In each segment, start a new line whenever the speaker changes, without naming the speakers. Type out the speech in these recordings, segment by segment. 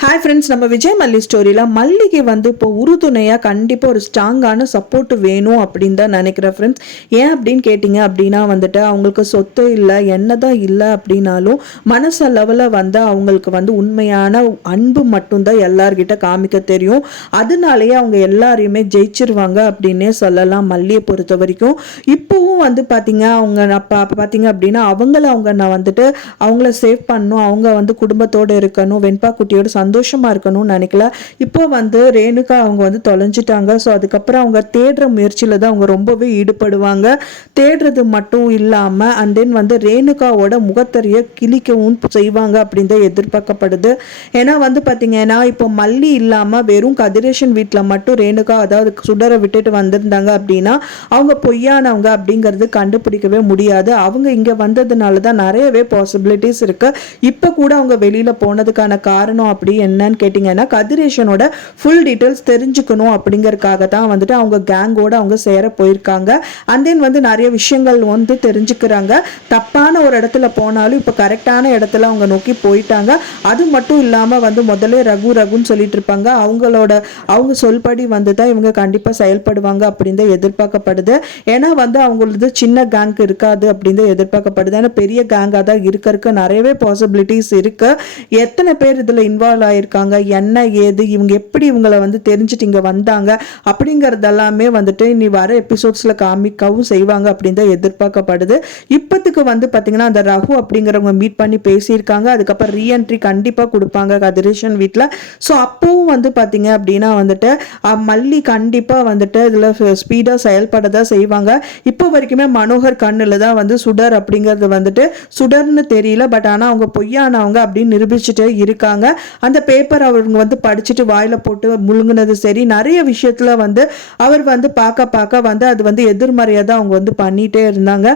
Hi friends நம்ம விஜய் மல்லி ஸ்டோரியில் மல்லிகை வந்து இப்போ உறுதுணையாக கண்டிப்பாக ஒரு ஸ்ட்ராங்கான சப்போர்ட் வேணும் அப்படின்னு தான் நினைக்கிறேன் ஃப்ரெண்ட்ஸ் ஏன் அப்படின்னு கேட்டிங்க அப்படின்னா வந்துட்டு அவங்களுக்கு சொத்து இல்லை என்ன தான் இல்லை அப்படின்னாலும் மனசளவில் வந்து அவங்களுக்கு வந்து உண்மையான அன்பு மட்டும்தான் எல்லார்கிட்ட காமிக்க தெரியும். அதனாலேயே அவங்க எல்லாரையுமே ஜெயிச்சிருவாங்க அப்படின்னே சொல்லலாம் மல்லியை பொறுத்த வரைக்கும். இப்போவும் வந்து பார்த்தீங்க அவங்க அப்போ பார்த்தீங்க அப்படின்னா அவங்கள அவங்க நான் வந்துட்டு அவங்கள சேவ் பண்ணணும் அவங்க வந்து குடும்பத்தோடு இருக்கணும் வெண்பா குட்டியோட சந்தோஷமாக இருக்கணும்னு நினைக்கல. இப்போ வந்து ரேணுகா அவங்க வந்து தொலைஞ்சிட்டாங்க. ஸோ அதுக்கப்புறம் அவங்க தேடுற முயற்சியில் தான் அவங்க ரொம்பவே ஈடுபடுவாங்க. தேடுறது மட்டும் இல்லாமல் அண்ட் தென் வந்து ரேணுகாவோட முகத்தறிய கிழிக்கவும் செய்வாங்க அப்படின்னு தான் எதிர்பார்க்கப்படுது. ஏன்னா வந்து பார்த்தீங்கன்னா இப்போ மல்லி இல்லாமல் வெறும் கதிரேஷன் வீட்டில் மட்டும் ரேணுகா அதாவது சுடரை விட்டுட்டு வந்திருந்தாங்க அப்படின்னா அவங்க பொய்யானவங்க அப்படிங்கிறது கண்டுபிடிக்கவே முடியாது. அவங்க இங்கே வந்ததுனால தான் நிறையவே பாசிபிலிட்டிஸ் இருக்குது இப்போ கூட அவங்க வெளியில் போனதுக்கான காரணம் அப்படி என்னன்னு கேட்டிங்கன்னா கதிரேஷனோட ஃபுல் டீட்டெயில்ஸ் தெரிஞ்சுக்கணும் அப்படிங்கறக்காக தான் வந்துட்டு அவங்க கேங்கோட அவங்க சேர போயிருக்காங்க. அண்ட் தென் வந்து நிறைய விஷயங்கள் வந்து தெரிஞ்சுக்கிறாங்க. தப்பான ஒரு இடத்துல போனாலும் இப்போ கரெக்டான இடத்துல அவங்க நோக்கி போயிட்டாங்க. அது மட்டும் இல்லாமல் வந்து முதல்ல ரகு ரகுன்னு சொல்லிட்டு இருப்பாங்க. அவங்களோட அவங்க சொல்படி வந்து தான் இவங்க கண்டிப்பாக செயல்படுவாங்க அப்படின்னு தான் எதிர்பார்க்கப்படுது. ஏன்னா வந்து அவங்களது சின்ன கேங்க் இருக்காது அப்படின்னு தான் எதிர்பார்க்கப்படுது. ஏன்னா பெரிய கேங்காக தான் இருக்கிறதுக்கு நிறையவே பாசிபிலிட்டிஸ் இருக்கு. எத்தனை பேர் இதில் இன்வால்வ் ஆயிருக்காங்க என்ன ஏது இவங்க எப்படி இவங்களை வந்து தெரிஞ்சுட்டு இங்கே வந்தாங்க அப்படிங்கிறதெல்லாமே வந்துட்டு இனி வர எபிசோட்ஸில் காமிக்கவும் செய்வாங்க அப்படின்னு தான் எதிர்பார்க்கப்படுது. இப்போத்துக்கு வந்து பார்த்தீங்கன்னா அந்த ரகு அப்படிங்கிறவங்க மீட் பண்ணி பேசியிருக்காங்க. அதுக்கப்புறம் ரீஎன்ட்ரி கண்டிப்பாக கொடுப்பாங்க கதிரேஷன் வீட்டில் ஸோ அப்போவும் வந்து பார்த்தீங்க அப்படின்னா வந்துட்டு மல்லி கண்டிப்பாக வந்துட்டு இதில் ஸ்பீடாக செயல்பட தான் செய்வாங்க. இப்போ வரைக்குமே மனோகர் கண்ணில் தான் வந்து சுடர் அப்படிங்கிறது வந்துட்டு சுடர்னு தெரியல. பட் ஆனால் அவங்க பொய்யானவங்க அப்படின்னு நிரூபிச்சுட்டே இருக்காங்க. அந்த பேப்பர் அவங்க வந்து படிச்சுட்டு வாயில போட்டு முழுங்கினது சரி. நிறைய விஷயத்தில் வந்து அவர் வந்து பார்க்க பார்க்க வந்து அது வந்து எதிர்மறையாக தான் அவங்க வந்து பண்ணிகிட்டே இருந்தாங்க.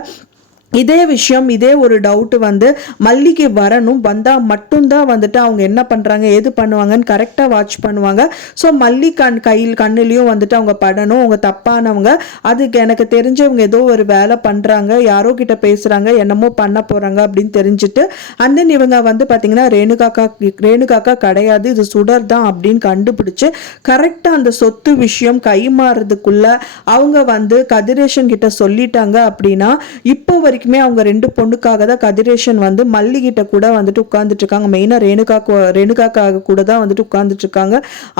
இதே விஷயம் இதே ஒரு டவுட்டு வந்து மல்லிகை வரணும் வந்தால் மட்டும்தான் வந்துட்டு அவங்க என்ன பண்ணுறாங்க எது பண்ணுவாங்கன்னு கரெக்டாக வாட்ச் பண்ணுவாங்க. ஸோ மல்லி கண் கையில் கண்ணுலேயும் வந்துட்டு அவங்க படணும் அவங்க தப்பானவங்க. அதுக்கு எனக்கு தெரிஞ்சவங்க ஏதோ ஒரு வேலை பண்ணுறாங்க யாரோ கிட்ட பேசுகிறாங்க என்னமோ பண்ண போகிறாங்க அப்படின்னு தெரிஞ்சுட்டு அண்ட் தென் இவங்க வந்து பார்த்தீங்கன்னா ரேணுகாக்கா ரேணுகாக்கா கிடையாது இது சுடர் தான் அப்படின்னு கண்டுபிடிச்சு கரெக்டாக அந்த சொத்து விஷயம் கைமாறுறதுக்குள்ளே அவங்க வந்து கதிரேஷன் கிட்ட சொல்லிட்டாங்க அப்படின்னா இப்போ வரைக்கும் வரைக்குமே அவங்க ரெண்டு பொண்ணுக்காக தான் கதிரேஷன் வந்து மல்லிகிட்ட கூட வந்துட்டு உட்கார்ந்துட்டு இருக்காங்க மெயினாக ரேணுகா ரேணுகாக்காக கூட தான் வந்துட்டு உட்கார்ந்துட்டு இருக்காங்க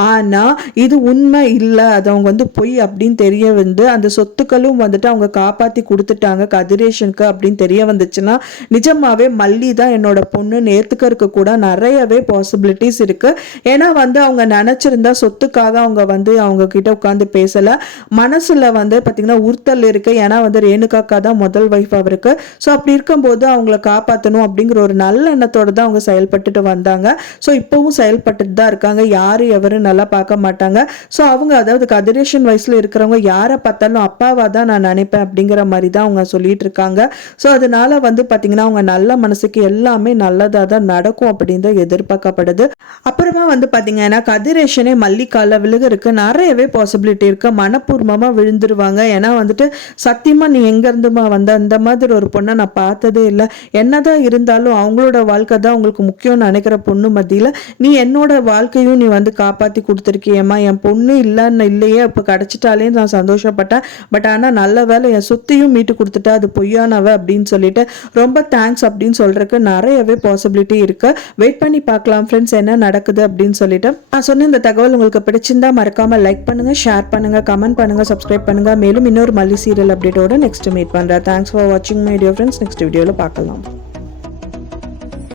ஆனால் இது உண்மை இல்லை. அது அவங்க வந்து பொய் அப்படின்னு தெரிய வந்து அந்த சொத்துக்களும் வந்துட்டு அவங்க காப்பாற்றி கொடுத்துட்டாங்க கதிரேஷனுக்கு அப்படின்னு தெரிய வந்துச்சுன்னா நிஜமாவே மல்லி தான் என்னோட பொண்ணு. நேர்த்துக்கருக்கு கூட நிறையவே பாசிபிலிட்டிஸ் இருக்கு. ஏன்னா வந்து அவங்க நினைச்சிருந்தா சொத்துக்காக அவங்க வந்து அவங்க கிட்ட உட்காந்து பேசல. மனசுல வந்து பார்த்திங்கன்னா உறுத்தல் இருக்கு. ஏன்னா வந்து ரேணுகாக்கா தான் முதல் ஒய்ஃப் அவருக்கு. ஸோ அப்படி இருக்கும்போது அவங்கள காப்பாற்றணும் அப்படிங்கிற ஒரு நல்ல எண்ணத்தோடு தான் அவங்க செயல்பட்டுட்டு வந்தாங்க. ஸோ இப்போவும் செயல்பட்டுட்டு தான் இருக்காங்க. யார் எவரும் நல்லா பார்க்க மாட்டாங்க. ஸோ அவங்க அதாவது கதிரேஷன் வயசில் இருக்கிறவங்க யாரை பார்த்தாலும் அப்பாவாக தான் நான் நினைப்பேன் அப்படிங்கிற மாதிரி தான் அவங்க சொல்லிட்டு இருக்காங்க. ஸோ அதனால வந்து பார்த்தீங்கன்னா அவங்க நல்ல மனசுக்கு எல்லாமே நல்லதாக தான் நடக்கும் அப்படின்னு தான் எதிர்பார்க்கப்படுது. அப்புறமா வந்து பார்த்தீங்கன்னா கதிரேஷனே மல்லிக்கால விழுகிறதுக்கு நிறையவே பாசிபிலிட்டி இருக்கு. மனப்பூர்வமாக விழுந்துருவாங்க. ஏன்னா வந்துட்டு சத்தியமாக நீ எங்கேருந்துமா வந்த? அந்த மாதிரி ஒரு பொண்ணை நான் பார்த்ததே இல்லை. என்னதான் இருந்தாலும் அவங்களோட வாழ்க்கை தான் உங்களுக்கு முக்கியம்னு நினைக்கிற பொண்ணு மத்தியில் நீ என்னோட வாழ்க்கையும் நீ வந்து காப்பாற்றி கொடுத்துருக்கியம்மா என் பொண்ணு இல்லைன்னு இல்லையே இப்போ கிடச்சிட்டாலே நான் சந்தோஷப்பட்டேன். பட் ஆனால் நல்ல வேலை என் சுத்தியும் மீட்டு கொடுத்துட்டா அது பொய்யானவ அப்படின்னு சொல்லிட்டு ரொம்ப தேங்க்ஸ் அப்படின்னு சொல்கிறதுக்கு நிறையவே பாசிபிலிட்டி இருக்கு. வெயிட் பண்ணி பார்க்கலாம் ஃப்ரெண்ட்ஸ் என்ன நடக்குது அப்படின்னு சொல்லிட்டு. நான் சொன்ன இந்த தகவல் உங்களுக்கு பிடிச்சிருந்தா மறக்காமல் லைக் பண்ணுங்கள் ஷேர் பண்ணுங்க கமெண்ட் பண்ணுங்க சப்ஸ்கிரைப் பண்ணுங்கள் மேலும் இன்னொரு மல்லி சீரியல் அப்டேட்டோட நெக்ஸ்ட் மீட் பண்ணுறேன் தேங்க்ஸ் ஃபார் வாட்சிங் மை ஃப்ரெண்ட்ஸ் நெக்ஸ்ட் வீடியோவில் பார்க்கலாம்.